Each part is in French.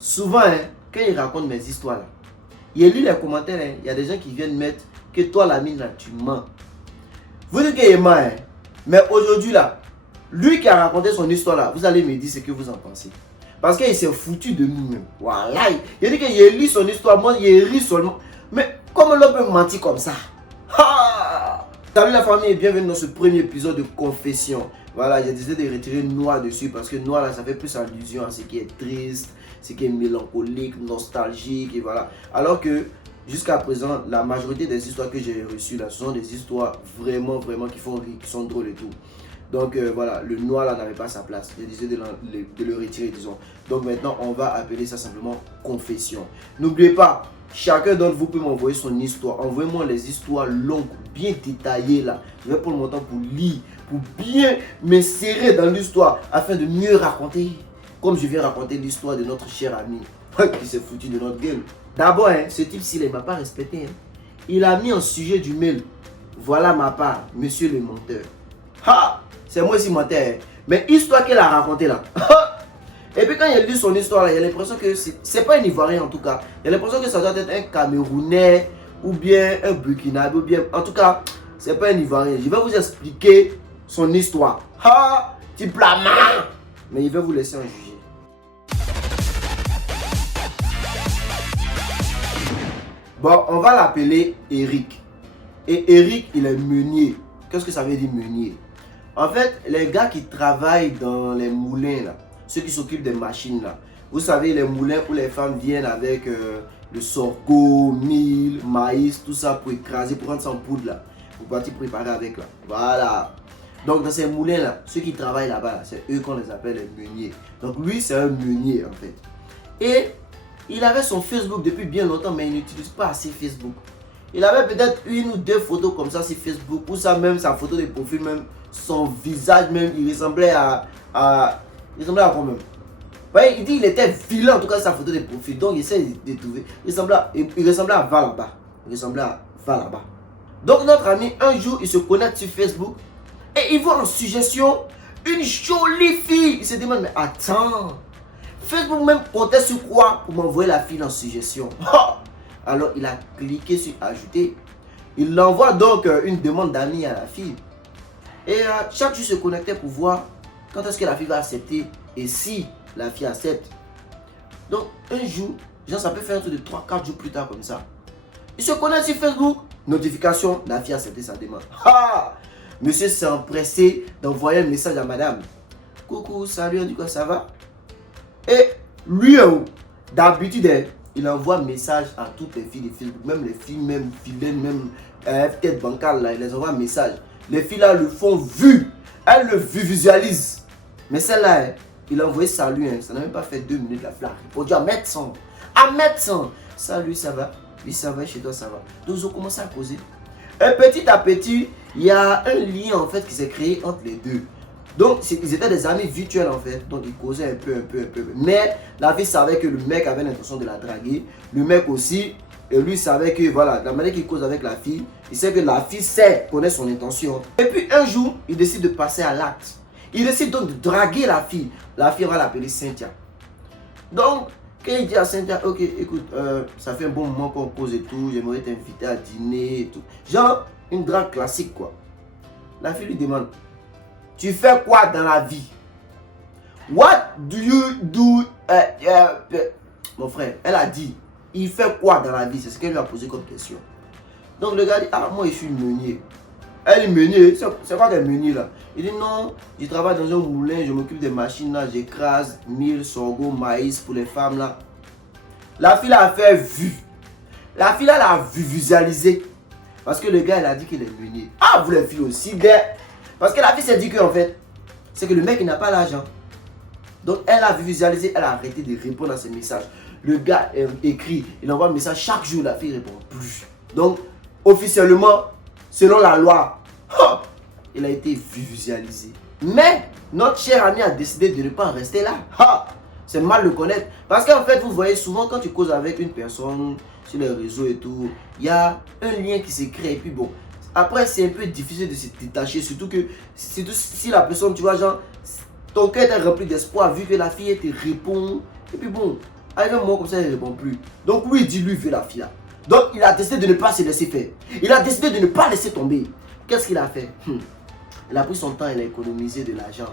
Souvent, hein, quand il raconte mes histoires, là, il lit les commentaires, hein, il y a des gens qui viennent mettre que toi, la mine, là, tu mens. Vous dites qu'il ment, hein, mais aujourd'hui, là, lui qui a raconté son histoire, là, vous allez me dire ce que vous en pensez. Parce qu'il s'est foutu de nous-mêmes. Voilà. Il dit qu'il lit son histoire, moi, il rit seulement. Mais comment l'homme peut mentir comme ça? Ha! Salut la famille et bienvenue dans ce premier épisode de Confession. Voilà, j'ai décidé de retirer noir dessus parce que noir là, ça fait plus allusion à ce qui est triste, ce qui est mélancolique, nostalgique et voilà. Alors que jusqu'à présent, la majorité des histoires que j'ai reçues là, ce sont des histoires vraiment qui font rire, qui sont drôles et tout. Donc voilà, le noir là n'avait pas sa place. J'ai décidé de le retirer, disons. Donc maintenant, on va appeler ça simplement Confession. N'oubliez pas, chacun d'entre vous peut m'envoyer son histoire. Envoyez-moi les histoires longues, bien détaillées là. Je vais prendre mon temps pour lire, pour bien m'insérer dans l'histoire afin de mieux raconter. Comme je viens raconter l'histoire de notre cher ami qui s'est foutu de notre gueule. D'abord, hein, ce type-ci, il ne m'a pas respecté. Hein. Il a mis en sujet du mail. Voilà ma part, monsieur le menteur. Ha! C'est moi aussi menteur. Hein. Mais histoire qu'elle a racontée là. Et puis quand il lit son histoire là, il a l'impression que c'est pas un Ivoirien en tout cas. Il a l'impression que ça doit être un Camerounais ou bien un Burkinabé ou bien... En tout cas, c'est pas un Ivoirien. Je vais vous expliquer son histoire. Ha! Type la main! Mais il va vous laisser en juger. Bon, on va l'appeler Eric. Et Eric, il est meunier. Qu'est-ce que ça veut dire meunier? En fait, les gars qui travaillent dans les moulins là, ceux qui s'occupent des machines là. Vous savez, les moulins où les femmes viennent avec le sorgho, mil, maïs, tout ça pour écraser, pour rendre ça en poudre là. Pour partir préparer avec là. Voilà. Donc dans ces moulins là, ceux qui travaillent là-bas, c'est eux qu'on les appelle les meuniers. Donc lui, c'est un meunier en fait. Et il avait son Facebook depuis bien longtemps, mais il n'utilise pas assez Facebook. Il avait peut-être une ou deux photos comme ça sur Facebook, ou ça même, sa photo de profil même, son visage même, il ressemblait il ressemblait à quoi même? Ouais, il dit qu'il était vilain en tout cas sa photo de profil, donc il essaie de trouver. Il ressemblait à Valaba. Il ressemblait à Valaba. Donc notre ami, un jour, il se connecte sur Facebook et il voit en suggestion une jolie fille. Il se demande, mais attends, Facebook même comptait sur quoi pour m'envoyer la fille en suggestion? Alors il a cliqué sur ajouter. Il envoie donc une demande d'amis à la fille. Et chaque jour se connectait pour voir quand est-ce que la fille va accepter et si la fille accepte. Donc un jour, genre ça peut faire un truc de 3-4 jours plus tard comme ça. Il se connecte sur Facebook. Notification, la fille a accepté sa demande. Monsieur s'est empressé d'envoyer un message à madame. Coucou, salut, on dit quoi, ça va? Et lui, d'habitude, il envoie un message à toutes les filles de Facebook, même les filles, même vilaines, même tête bancale, là, il les envoie un message. Les filles là le font vu, elles le visualisent. Mais celle-là, il a envoyé salut, ça n'a même pas fait 2 minutes, la fille a répondu à mettre 100. À mettre 100. Salut, ça va? Oui, ça va, chez toi, ça va. Donc, ils ont commencé à causer. Et petit à petit, il y a un lien en fait qui s'est créé entre les deux. Donc, ils étaient des amis virtuels en fait. Donc, ils causaient un peu. Mais la fille savait que le mec avait l'intention de la draguer. Le mec aussi, et lui savait que voilà, la manière qu'il cause avec la fille, il sait que la fille connaît son intention. Et puis un jour, il décide de passer à l'acte. Il décide donc de draguer la fille. La fille va l'appeler Cynthia. Donc, quand il dit à Cynthia, ok, écoute, ça fait un bon moment qu'on cause et tout, j'aimerais t'inviter à dîner et tout. Genre, une drague classique quoi. La fille lui demande, tu fais quoi dans la vie? What do you do? Mon frère, elle a dit, il fait quoi dans la vie? C'est ce qu'elle lui a posé comme question. Donc le gars dit, ah, moi je suis meunier. Elle est meunier, c'est quoi qu'elle meunier là? Il dit, non, je travaille dans un moulin, je m'occupe des machines là, j'écrase mil, sorgho, maïs pour les femmes là. La fille a fait vue. La fille là l'a visualisé. Parce que le gars, il a dit qu'il est meunier. Ah, vous les filles aussi, bien. Parce que la fille s'est dit que en fait, c'est que le mec il n'a pas l'argent. Donc elle a visualisé, elle a arrêté de répondre à ses messages. Le gars écrit, il envoie un message chaque jour, la fille ne répond plus. Donc officiellement, selon la loi, il a été visualisé. Mais notre cher ami a décidé de ne pas en rester là. C'est mal le connaître. Parce qu'en fait, vous voyez souvent quand tu causes avec une personne sur les réseaux et tout, il y a un lien qui se crée et puis bon. Après, c'est un peu difficile de se détacher, surtout si la personne, tu vois, genre, ton cœur est rempli d'espoir vu que la fille te répond. Et puis bon, Arrivé un moment comme ça, il ne répond plus. Donc lui, il dit, lui, il veut la fille là. Donc il a décidé de ne pas se laisser faire. Il a décidé de ne pas laisser tomber. Qu'est-ce qu'il a fait? Il a pris son temps, il a économisé de l'argent.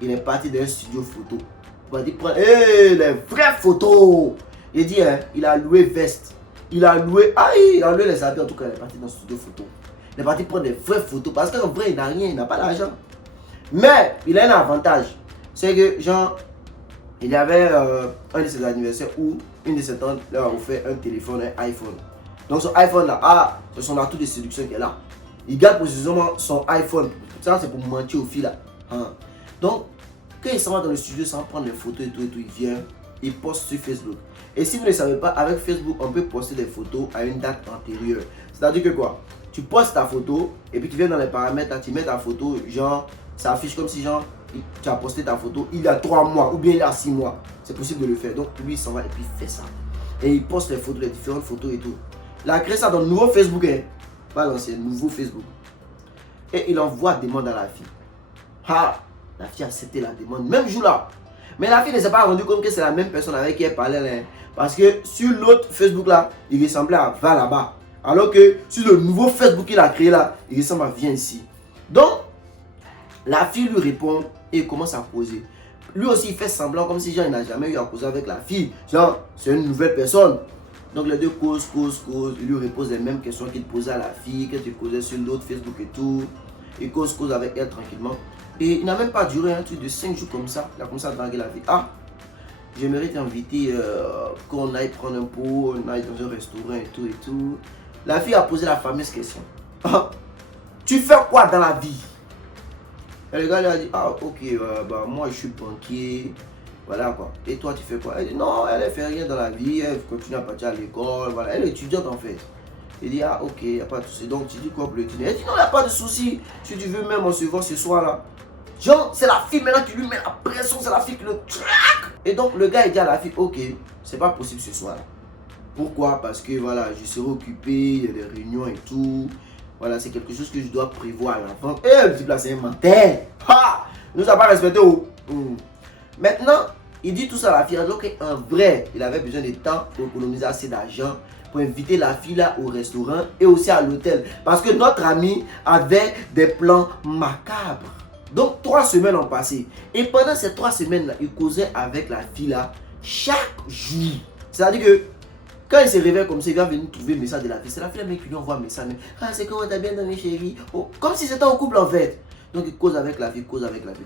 Il est parti dans un studio photo. Il va dire, prendre les vraies photos. Il dit, hein, il a loué veste. Il a loué les habits. En tout cas, il est parti dans un studio photo. Il est parti prendre des vraies photos. Parce qu'en vrai, il n'a rien, il n'a pas d'argent. Mais il a un avantage. C'est que, genre, il y avait un de ses anniversaires où une de ses tantes leur a offert un téléphone, un iPhone. Donc son iPhone là, c'est son atout de séduction qu'elle a. Il garde précisément son iPhone. Ça, c'est pour mentir aux filles là. Hein. Donc, quand il s'en va dans le studio sans prendre les photos et tout, il vient, il poste sur Facebook. Et si vous ne savez pas, avec Facebook, on peut poster des photos à une date antérieure. C'est-à-dire que quoi? Tu postes ta photo et puis tu viens dans les paramètres, là, tu mets ta photo, genre, ça affiche comme si genre, tu as posté ta photo il y a 3 mois ou bien il y a 6 mois. C'est possible de le faire. Donc lui, il s'en va et puis il fait ça. Et il poste les photos, les différentes photos et tout. Il a créé ça dans le nouveau Facebook, hein. Pas l'ancien, nouveau Facebook. Et il envoie demande à la fille. Ah, la fille a accepté la demande, même jour là. Mais la fille ne s'est pas rendue compte que c'est la même personne avec qui elle parlait là. Parce que sur l'autre Facebook là, il ressemblait à Va là-bas. Alors que sur le nouveau Facebook qu'il a créé là, il ressemble à Viens ici. Donc, la fille lui répond et il commence à causer. Lui aussi, il fait semblant comme si genre, il n'a jamais eu à causer avec la fille. Genre, c'est une nouvelle personne. Donc les deux causent. Il lui repose les mêmes questions qu'il posait à la fille, qu'il causait sur l'autre Facebook et tout. Il cause avec elle tranquillement. Et il n'a même pas duré un truc de 5 jours comme ça. Il a commencé à draguer la fille. Ah, j'aimerais t'inviter qu'on aille prendre un pot, on aille dans un restaurant et tout. La fille a posé la fameuse question. Ah, tu fais quoi dans la vie? Et le gars lui a dit, ah ok, bah, moi je suis banquier. Voilà quoi. Et toi tu fais quoi? Elle dit non, elle ne fait rien dans la vie, elle continue à partir à l'école, voilà, elle est étudiante en fait. Il dit ah ok, il n'y a pas de souci. Donc tu dis quoi pour le dîner? Elle dit non, il n'y a pas de souci. Si tu veux même on se voit ce soir là. Genre, c'est la fille maintenant qui lui met la pression, c'est la fille qui le traque. Et donc le gars il dit à la fille, ok, c'est pas possible ce soir là. Pourquoi? Parce que voilà, je serai occupé, il y a des réunions et tout. Voilà, c'est quelque chose que je dois prévoir à l'enfant. Et le type là c'est un menteur. Ha! Il nous a pas respecté. Maintenant, il dit tout ça à la fille, alors qu'en vrai, il avait besoin de temps pour économiser assez d'argent pour inviter la fille là au restaurant et aussi à l'hôtel. Parce que notre ami avait des plans macabres. Donc 3 semaines ont passé. Et pendant ces 3 semaines là, il causait avec la fille là chaque jour. C'est-à-dire que quand il se réveille comme ça, il va venir trouver le message de la fille. C'est la fille qui lui envoie un message. Ah, c'est comment t'as bien dormi chérie? Oh, comme si c'était un couple en fait. Donc il cause avec la fille, cause avec la fille.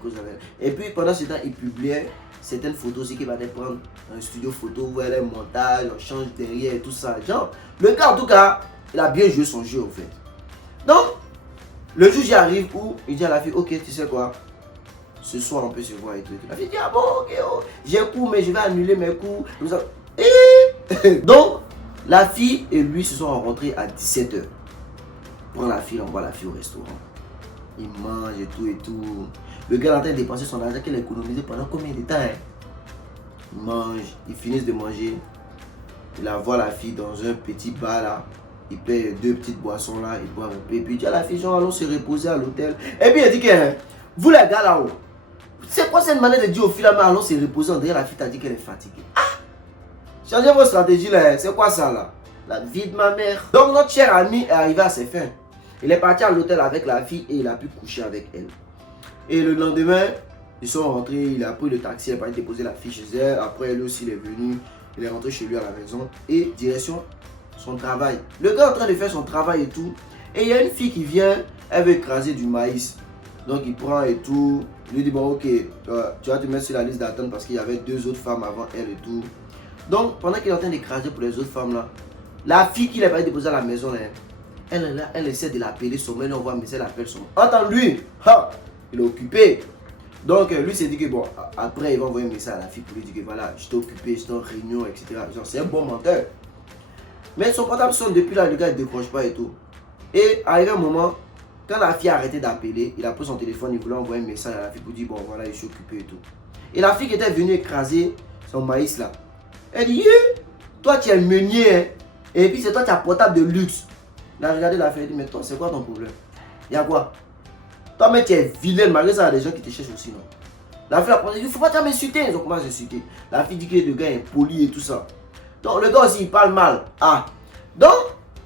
Et puis pendant ce temps, il publiait certaines photos aussi qu'il va prendre dans un studio photo où elle est montage, on change derrière et tout ça. Genre, le gars en tout cas, il a bien joué son jeu en fait. Donc, le jour j'y arrive où il dit à la fille, ok, tu sais quoi, ce soir on peut se voir et tout. La fille dit, ah bon, ok, oh, j'ai un coup, mais je vais annuler mes coups. Donc, la fille et lui se sont rencontrés à 17 h. Prend la fille, on voit la fille au restaurant. Il mange et tout. Le gars est en train de dépenser son argent qu'il a économisé pendant combien de temps hein? Il mange, ils finissent de manger. Il voit la fille dans un petit bar là. Il paye 2 petites boissons là, il boit un peu. Et puis il dit à la fille, genre allons se reposer à l'hôtel. Et puis il dit que vous les gars là-haut, c'est quoi cette manière de dire aux filles là, mais allons se reposer? On dirait la fille t'a dit qu'elle est fatiguée. Ah! Changez votre stratégie là, c'est quoi ça là? La vie de ma mère. Donc notre cher ami est arrivé à ses fins. Il est parti à l'hôtel avec la fille et il a pu coucher avec elle. Et le lendemain, ils sont rentrés, il a pris le taxi, il a parti déposer la fille chez elle. Après, lui aussi, il est venu, il est rentré chez lui à la maison et direction son travail. Le gars est en train de faire son travail et tout. Et il y a une fille qui vient, elle veut écraser du maïs. Donc il prend et tout. Il lui dit, bon, ok, tu vas te mettre sur la liste d'attente parce qu'il y avait 2 autres femmes avant elle et tout. Donc, pendant qu'il est en train d'écraser pour les autres femmes là, la fille qu'il a pas déposée à la maison là, elle essaie de l'appeler son mail, on voit, mais elle appelle son mail. Entends lui, il est occupé. Donc, lui s'est dit que bon, après il va envoyer un message à la fille pour lui dire que voilà, je t'ai occupé, j'étais en réunion, etc. Genre, c'est un bon menteur. Mais son portable sonne depuis là, le gars ne décroche pas et tout. Et arrivé un moment, quand la fille a arrêté d'appeler, il a pris son téléphone, il voulait envoyer un message à la fille pour dire bon voilà, je suis occupé et tout. Et la fille qui était venue écraser son maïs là, elle dit, toi tu es meunier, hein? Et puis c'est toi qui as un portable de luxe. Il a regardé la fille et dit, mais toi c'est quoi ton problème? Il y a quoi? Toi mais tu es vilaine, malgré ça il y a des gens qui te cherchent aussi non? La fille a pensé, il ne faut pas m'insulter. Ils ont commencé à insulter. La fille dit que le gars est poli et tout ça. Donc le gars aussi, il parle mal. Ah. Donc,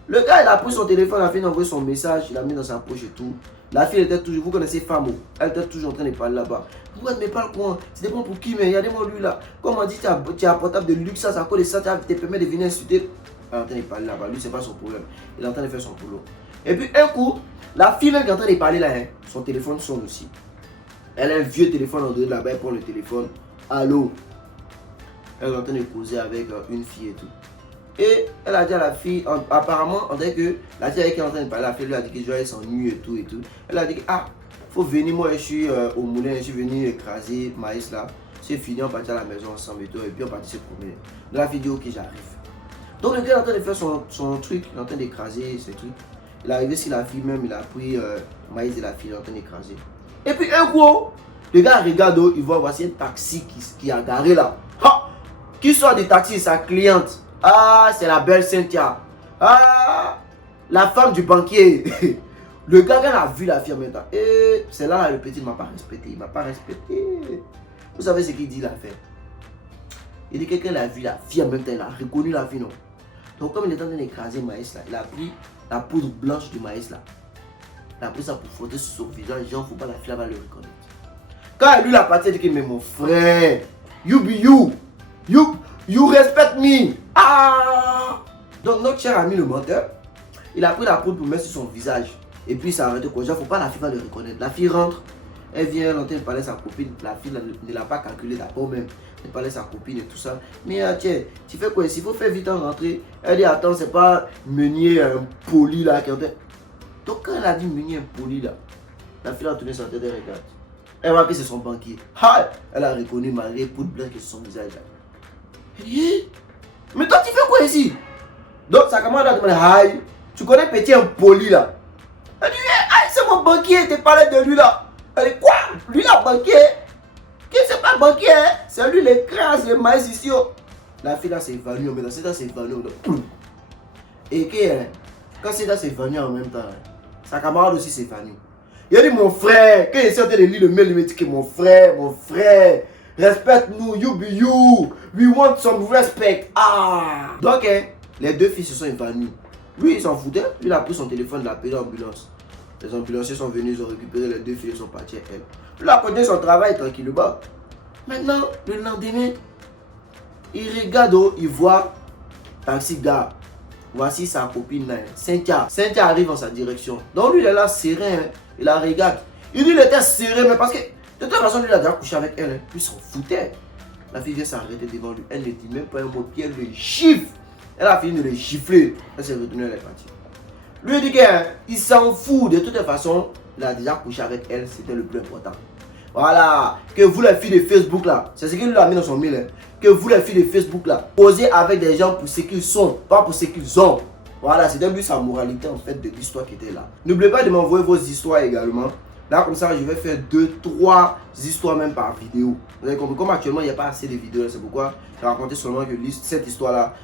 le gars, il a pris son téléphone, la fille a envoyé son message, il l'a mis dans sa poche et tout. La fille était toujours, vous connaissez Famo, elle était toujours en train de parler là-bas. Pourquoi tu ne me parles quoi? C'était bon pour qui, mais regardez-moi lui là. Comme on dit, tu as un portable de luxe, ça cause de ça, te permet de venir insulter. Elle est en train de parler là-bas, lui, c'est pas son problème. Il est en train de faire son boulot. Et puis un coup, la fille même qui est en train de parler là, hein, son téléphone sonne aussi. Elle a un vieux téléphone en dehors de là-bas, elle prend le téléphone. Allô? Elle est en train de causer avec une fille et tout. Et elle a dit à la fille, apparemment, on dirait que la fille avec qui elle est en train de parler, la fille lui a dit que elle s'ennuie et tout et tout. Elle a dit que, ah, faut venir, moi je suis au moulin, je suis venu écraser maïs là. C'est fini, on partit à la maison ensemble et tout, et puis on partit se promener. Donc la fille dit, ok, j'arrive. Donc le gars est en train de faire son truc, il est en train d'écraser ses trucs. Il est arrivé sur la fille même, il a pris maïs de la fille, il est en train d'écraser. Et puis un coup, le gars regarde, il voit, voici un taxi qui a garé là. Ha! Qui sort du taxi, sa cliente. Ah, c'est la belle Cynthia. Ah, la femme du banquier. Le gars, quand il a vu la fille en même temps, et c'est là, le petit ne m'a pas respecté. Il m'a pas respecté. Vous savez ce qu'il dit, la fille? Il dit que quelqu'un l'a vu la fille en même temps, il a reconnu la fille, non? Donc, comme il est en train d'écraser le maïs là, il a pris la poudre blanche du maïs là. Il a pris ça pour frotter sur son visage. Genre, il ne faut pas la fille va le reconnaître. Quand lui, la partie, il dit que, mais mon frère, you be you. You respect me. Ah! Donc notre cher ami le menteur, il a pris la poudre pour mettre sur son visage. Et puis il s'est arrêté quoi. Genre, faut pas la fille va le reconnaître. La fille rentre, elle vient, elle est en train de parler à sa copine. La fille ne l'a pas calculé d'abord même. Elle parlait à sa copine et tout ça. Mais tiens, tu fais quoi ici? Il faut faire vite en rentrer. Elle dit, attends, c'est pas Meunier poli là qui est en train. Donc quand elle a dit Meunier poli là, la fille a tourné sa tête et regarde. Elle voit que c'est son banquier. Ha! Elle a reconnu Marie, poudre blanche qui est sur son visage là. Elle dit, mais toi tu fais quoi ici? Donc sa camarade a demandé, aïe, tu connais petit impoli là? Elle dit, aïe, c'est mon banquier, tu parlais de lui là. Elle dit, quoi? Lui là, banquier? Qui c'est pas banquier? Hein? C'est lui l'écrase le maïs ici. Oh. La fille là s'est évanouie, mais c'est là s'est évanouie. Et que, quand c'est là s'est évanouie en même temps, sa camarade aussi s'est évanouie. Il a dit, mon frère, quand il est en train de lire le mail, il me dit que mon frère, respecte-nous, you be you, we want some respect. Ah! Donc, les deux filles se sont évanouies. Lui, il s'en foutait, lui, il a pris son téléphone, il a appelé l'ambulance. Les ambulanciers sont venus, ils ont récupéré les deux filles, ils sont partis à elle. Lui, il a continué son travail tranquillement. Maintenant, le lendemain, il regarde, il voit taxi gare. Voici sa copine là, Cynthia. Cynthia arrive en sa direction. Donc lui, il est là serein, il la regarde. Il dit, il était serein, mais parce que de toute façon, lui, il a déjà couché avec elle. Lui, il s'en foutait. La fille vient s'arrêter devant lui. Elle ne dit même pas un mot, puis elle le gifle. Elle a fini de le gifler. Elle s'est retournée, elle est partie. Lui, il dit qu'il s'en fout. De toute façon, il a déjà couché avec elle. C'était le plus important. Voilà. Que vous, les filles de Facebook, là, c'est ce qu'il lui a mis dans son mail. Hein. Que vous, les filles de Facebook, là, posez avec des gens pour ce qu'ils sont, pas pour ce qu'ils ont. Voilà, c'était lui sa moralité, en fait, de l'histoire qui était là. N'oubliez pas de m'envoyer vos histoires également. Là, comme ça, je vais faire 2-3 histoires même par vidéo. Vous avez compris, comme actuellement, il n'y a pas assez de vidéos. C'est pourquoi je vais raconter seulement que cette histoire-là.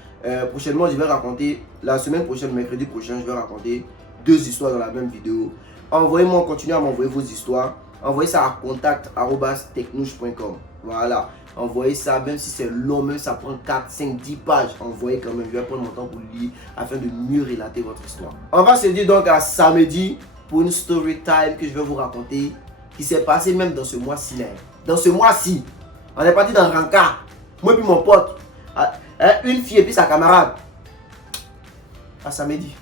Prochainement, je vais raconter, la semaine prochaine, mercredi prochain, je vais raconter 2 histoires dans la même vidéo. Envoyez-moi, continuez à m'envoyer vos histoires. Envoyez ça à contact@technouche.com. Voilà. Envoyez ça, même si c'est long, même si ça prend 4, 5, 10 pages. Envoyez quand même. Je vais prendre mon temps pour lire afin de mieux relater votre histoire. On va se dire donc à samedi pour une story time que je vais vous raconter qui s'est passé même dans ce mois-ci. Dans ce mois-ci, on est parti dans Ranka. Moi et mon pote. Une fille et puis sa camarade. À samedi.